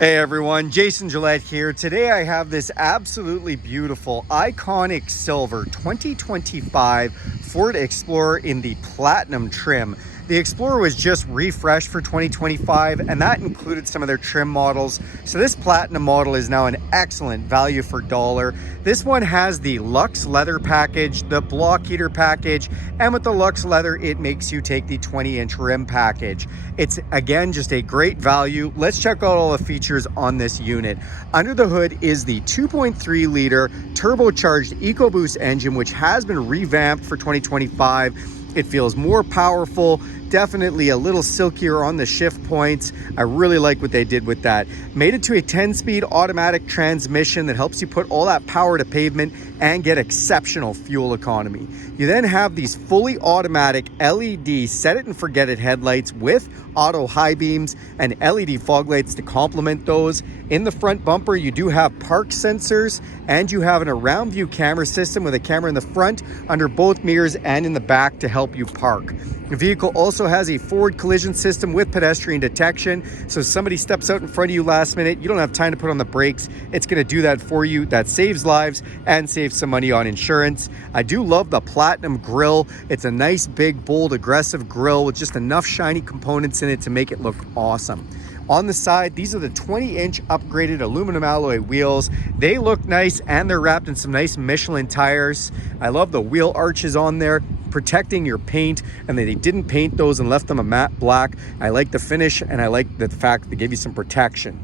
Hey everyone, Jason Gillette here. Today I have this absolutely beautiful, iconic silver 2025 Ford Explorer in the Platinum trim. The Explorer was just refreshed for 2025 and that included some of their trim models. So this Platinum model is now an excellent value for dollar. This one has the Lux Leather Package, the block heater package, and with the Lux Leather, it makes you take the 20-inch rim package. It's again, just a great value. Let's check out all the features on this unit. Under the hood is the 2.3 liter turbocharged EcoBoost engine, which has been revamped for 2025. It feels more powerful, definitely a little silkier on the shift points. I really like what they did with that. Made it to a 10-speed automatic transmission that helps you put all that power to pavement and get exceptional fuel economy. You then have these fully automatic LED set it and forget it headlights with auto high beams and LED fog lights to complement those. In the front bumper, you do have park sensors and you have an around view camera system with a camera in the front, under both mirrors, and in the back to help you park. The vehicle also has a forward collision system with pedestrian detection. So if somebody steps out in front of you last minute, you don't have time to put on the brakes. It's going to do that for you. That saves lives and saves some money on insurance. I do love the Platinum grille. It's a nice, big, bold, aggressive grille with just enough shiny components in it to make it look awesome. On the side, these are the 20-inch upgraded aluminum alloy wheels. They look nice and they're wrapped in some nice Michelin tires. I love the wheel arches on there, protecting your paint, and they didn't paint those and left them a matte black. I like the finish and I like the fact that they give you some protection.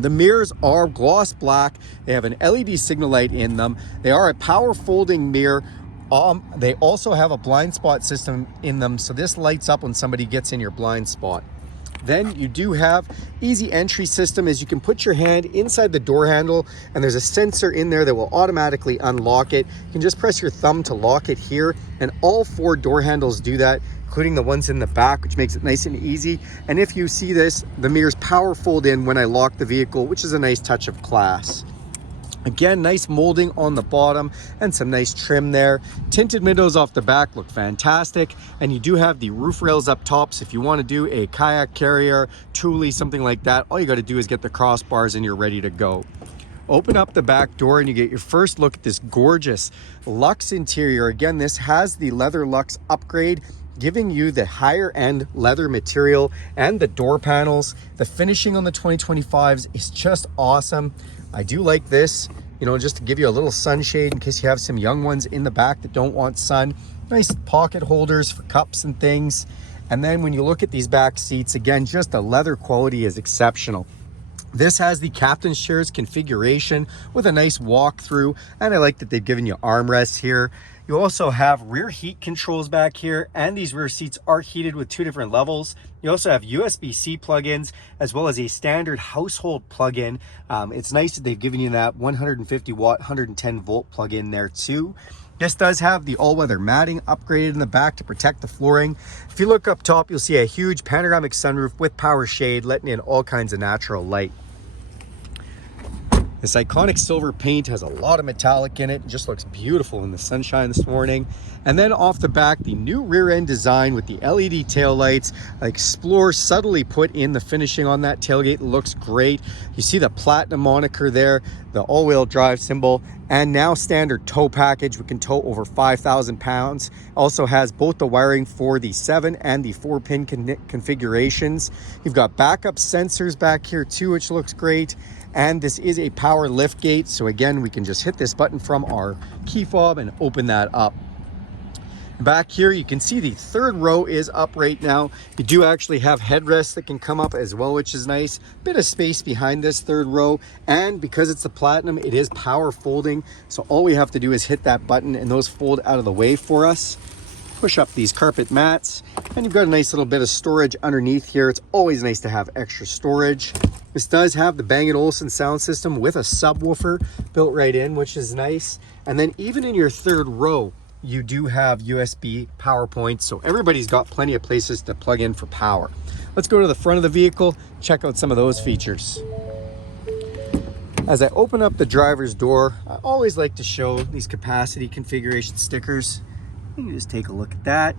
The mirrors are gloss black. They have an LED signal light in them. They are a power folding mirror. They also have a blind spot system in them, so this lights up when somebody gets in your blind spot. Then you do have easy entry system, as you can put your hand inside the door handle and there's a sensor in there that will automatically unlock it. You can just press your thumb to lock it here, and all 4 door handles do that, including the ones in the back, which makes it nice and easy. And if you see this, the mirrors power fold in when I lock the vehicle, which is a nice touch of class. Again, nice molding on the bottom and some nice trim there. Tinted windows off the back look fantastic. And you do have the roof rails up top. So if you want to do a kayak carrier, Thule, something like that, all you got to do is get the crossbars and you're ready to go. Open up the back door and you get your first look at this gorgeous Lux interior. Again, this has the Leather Lux upgrade, giving you the higher end leather material and the door panels. The finishing on the 2025s is just awesome. I do like this, you know, just to give you a little sunshade in case you have some young ones in the back that don't want sun. Nice pocket holders for cups and things. And then when you look at these back seats, again, just the leather quality is exceptional. This has the captain's chairs configuration with a nice walkthrough, and I like that they've given you armrests here. You also have rear heat controls back here, and these rear seats are heated with 2 different levels. You also have USB-C plugins as well as a standard household plug-in. It's nice that they've given you that 150 watt, 110 volt plug-in there too. This does have the all-weather matting upgraded in the back to protect the flooring. If you look up top, you'll see a huge panoramic sunroof with power shade, letting in all kinds of natural light. This iconic silver paint has a lot of metallic in it. It just looks beautiful in the sunshine this morning. And then off the back, the new rear end design with the LED taillights. Explorer subtly put in the finishing on that tailgate. It looks great. You see the Platinum moniker there, the all-wheel drive symbol, and now standard tow package. We can tow over 5,000 pounds. Also has both the wiring for the 7 and the 4-pin configurations. You've got backup sensors back here too, which looks great. And this is a power lift gate. So again, we can just hit this button from our key fob and open that up. Back here, you can see the 3rd row is up right now. You do actually have headrests that can come up as well, which is nice. Bit of space behind this 3rd row. And because it's the Platinum, it is power folding. So all we have to do is hit that button and those fold out of the way for us. Push up these carpet mats and you've got a nice little bit of storage underneath here. It's always nice to have extra storage. This does have the Bang & Olufsen sound system with a subwoofer built right in, which is nice. And then even in your 3rd row, you do have USB power points. So everybody's got plenty of places to plug in for power. Let's go to the front of the vehicle, check out some of those features. As I open up the driver's door, I always like to show these capacity configuration stickers. You can just take a look at that.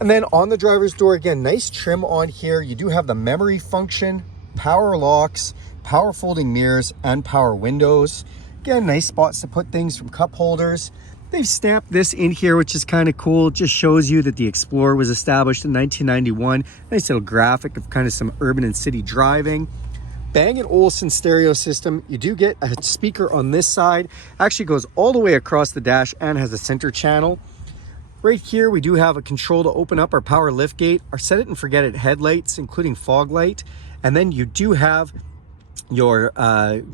And then on the driver's door, again, nice trim on here. You do have the memory function power locks, power folding mirrors, and power windows. Again, nice spots to put things from cup holders. They've stamped this in here, which is kind of cool. It just shows you that the Explorer was established in 1991. Nice little graphic of kind of some urban and city driving. Bang & Olufsen stereo system. You do get a speaker on this side. Actually goes all the way across the dash and has a center channel. Right here, we do have a control to open up our power liftgate, our set it and forget it headlights, including fog light. And then you do have your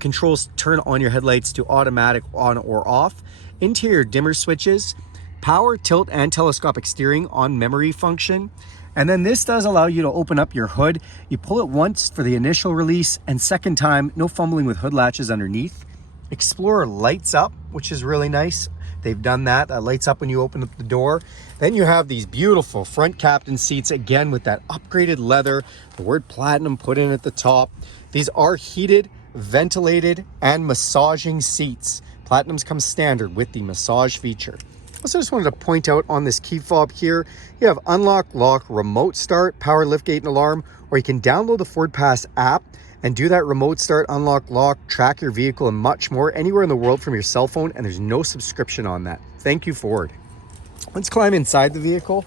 controls to turn on your headlights to automatic on or off. Interior dimmer switches, power, tilt, and telescopic steering on memory function. And then this does allow you to open up your hood. You pull it once for the initial release, and second time, no fumbling with hood latches underneath. Explorer lights up, which is really nice. They've done that. That lights up when you open up the door. Then you have these beautiful front captain seats, again with that upgraded leather, the word platinum put in at the top. These are heated, ventilated, and massaging seats. Platinums come standard with the massage feature. Also just wanted to point out on this key fob here, you have unlock, lock, remote start, power liftgate and alarm, or you can download the Ford Pass app and do that remote start, unlock, lock, track your vehicle, and much more anywhere in the world from your cell phone, and there's no subscription on that. Thank you, Ford. Let's climb inside the vehicle.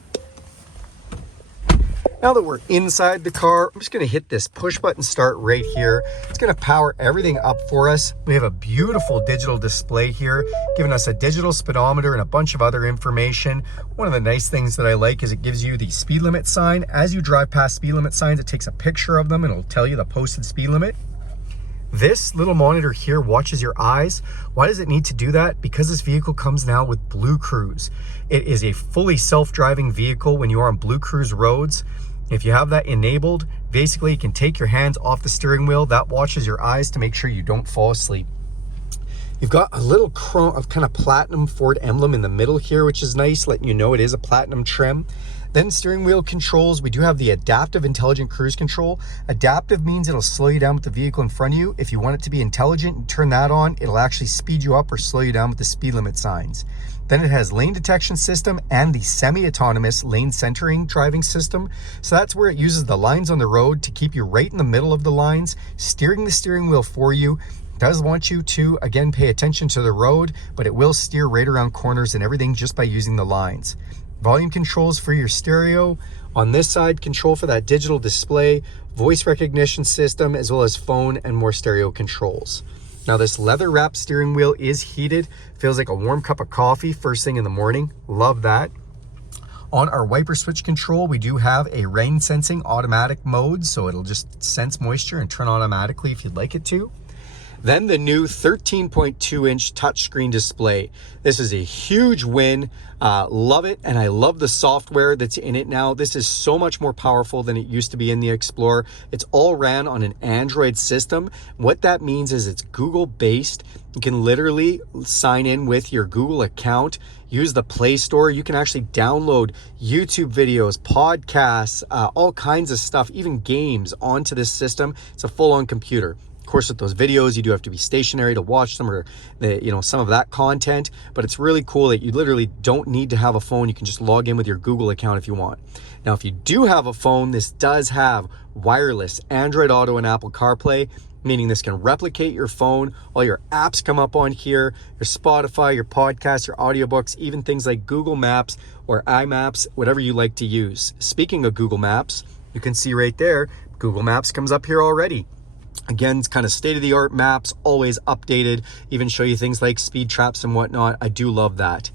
Now that we're inside the car, I'm just going to hit this push button start right here. It's going to power everything up for us. We have a beautiful digital display here, giving us a digital speedometer and a bunch of other information. One of the nice things that I like is it gives you the speed limit sign. As you drive past speed limit signs, it takes a picture of them and it'll tell you the posted speed limit. This little monitor here watches your eyes. Why does it need to do that? Because this vehicle comes now with Blue Cruise. It is a fully self-driving vehicle when you are on Blue Cruise roads. If you have that enabled, basically you can take your hands off the steering wheel. That watches your eyes to make sure you don't fall asleep. You've got a little kind of platinum Ford emblem in the middle here, which is nice, letting you know it is a platinum trim. Then steering wheel controls, we do have the adaptive intelligent cruise control. Adaptive means it'll slow you down with the vehicle in front of you. If you want it to be intelligent and turn that on, it'll actually speed you up or slow you down with the speed limit signs. Then it has lane detection system and the semi-autonomous lane centering driving system. So that's where it uses the lines on the road to keep you right in the middle of the lines, steering the steering wheel for you. It does want you to, again, pay attention to the road, but it will steer right around corners and everything just by using the lines. Volume controls for your stereo. On this side, control for that digital display, voice recognition system, as well as phone and more stereo controls. Now this leather wrapped steering wheel is heated. Feels like a warm cup of coffee first thing in the morning. Love that. On our wiper switch control, we do have a rain sensing automatic mode, so it'll just sense moisture and turn automatically if you'd like it to. Then the new 13.2-inch touchscreen display. This is a huge win. Love it, and I love the software that's in it now. This is so much more powerful than it used to be in the Explorer. It's all ran on an Android system. What that means is it's Google-based. You can literally sign in with your Google account, use the Play Store. You can actually download YouTube videos, podcasts, all kinds of stuff, even games onto this system. It's a full-on computer. Of course, with those videos, you do have to be stationary to watch them, or some of that content, but it's really cool that you literally don't need to have a phone. You can just log in with your Google account if you want. Now, if you do have a phone, this does have wireless Android Auto and Apple CarPlay, meaning this can replicate your phone. All your apps come up on here, your Spotify, your podcasts, your audiobooks, even things like Google Maps or iMaps, whatever you like to use. Speaking of Google Maps, you can see right there, Google Maps comes up here already. Again, it's kind of state-of-the-art maps, always updated, even show you things like speed traps and whatnot. I do love that.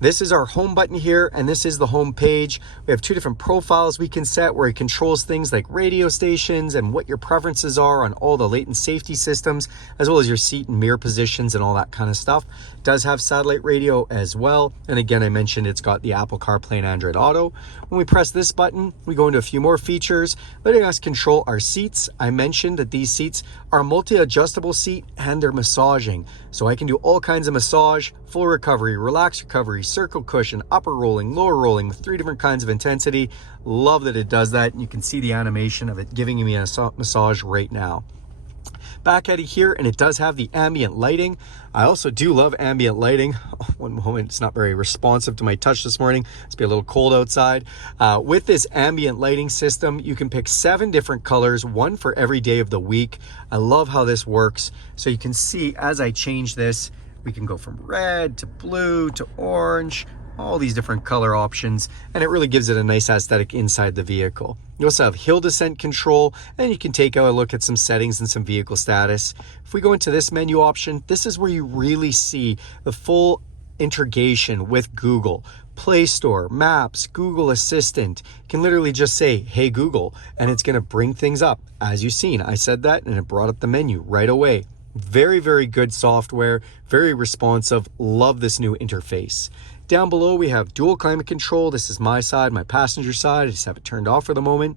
This is our home button here, and this is the home page. We have two different profiles we can set where it controls things like radio stations and what your preferences are on all the latent safety systems, as well as your seat and mirror positions and all that kind of stuff. It does have satellite radio as well. And again, I mentioned it's got the Apple CarPlay and Android Auto. When we press this button, we go into a few more features, letting us control our seats. I mentioned that these seats are a multi-adjustable seat and they're massaging. So I can do all kinds of massage, full recovery, relaxed recovery, circle cushion, upper rolling, lower rolling with 3 different kinds of intensity. Love that it does that. You can see the animation of it giving me a massage right now. back at it here, and it does have the ambient lighting. I also do love ambient lighting. One moment, it's not very responsive to my touch this morning. It's been a little cold outside. With this ambient lighting system, you can pick 7 different colors, one for every day of the week. I love how this works. So you can see as I change this, we can go from red to blue to orange, all these different color options, and it really gives it a nice aesthetic inside the vehicle. You also have hill descent control, and you can take a look at some settings and some vehicle status. If we go into this menu option, this is where you really see the full integration with Google. Play Store, Maps, Google Assistant. You can literally just say, hey Google, and it's gonna bring things up. As you've seen, I said that and it brought up the menu right away. Very, very good software, very responsive. Love this new interface. Down below, we have dual climate control. This is my side, my passenger side. I just have it turned off for the moment.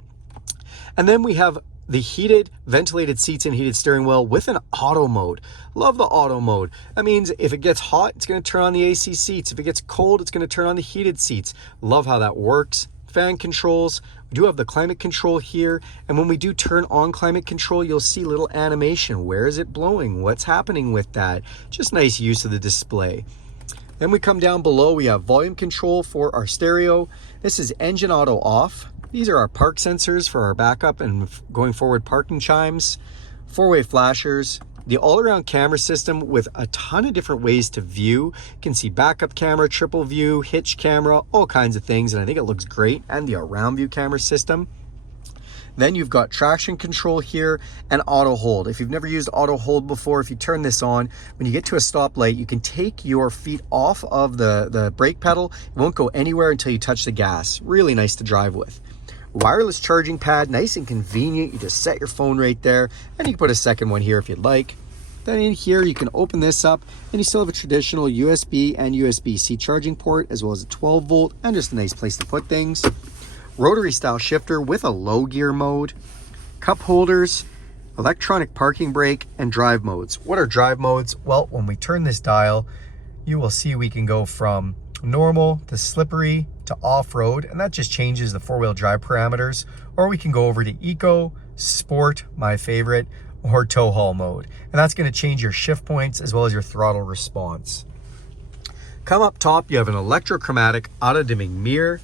And then we have the heated, ventilated seats and heated steering wheel with an auto mode. Love the auto mode. That means if it gets hot, it's going to turn on the AC seats. If it gets cold, it's going to turn on the heated seats. Love how that works. Fan controls. We do have the climate control here. And when we do turn on climate control, you'll see little animation. Where is it blowing? What's happening with that? Just nice use of the display. Then we come down below, we have volume control for our stereo. This is engine auto off. These are our park sensors for our backup and going forward parking chimes. 4-way flashers. The all-around camera system with a ton of different ways to view. You can see backup camera, triple view, hitch camera, all kinds of things, and I think it looks great. And the around view camera system. Then you've got traction control here and auto hold. If you've never used auto hold before, if you turn this on, when you get to a stoplight, you can take your feet off of the brake pedal. It won't go anywhere until you touch the gas. Really nice to drive with. Wireless charging pad, nice and convenient. You just set your phone right there, and you can put a second one here if you'd like. Then in here, you can open this up, and you still have a traditional USB and USB-C charging port, as well as a 12 volt, and just a nice place to put things. Rotary style shifter with a low gear mode, cup holders, electronic parking brake, and drive modes. What are drive modes? Well, when we turn this dial, you will see we can go from normal to slippery to off-road, and that just changes the 4-wheel drive parameters. Or we can go over to eco, sport, my favorite, or tow haul mode. And that's going to change your shift points as well as your throttle response. Come up top, you have an electrochromatic auto-dimming mirror,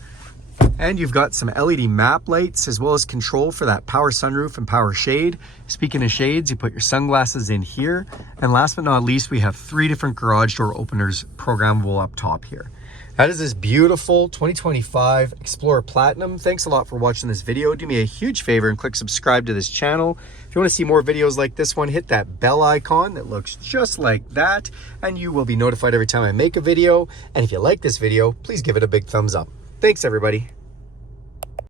and you've got some LED map lights as well as control for that power sunroof and power shade. Speaking of shades, you put your sunglasses in here. And last but not least, we have 3 different garage door openers programmable up top here. That is this beautiful 2025 Explorer Platinum. Thanks a lot for watching this video. Do me a huge favor and click subscribe to this channel. If you want to see more videos like this one, hit that bell icon that looks just like that, and you will be notified every time I make a video. And if you like this video, please give it a big thumbs up. Thanks, everybody.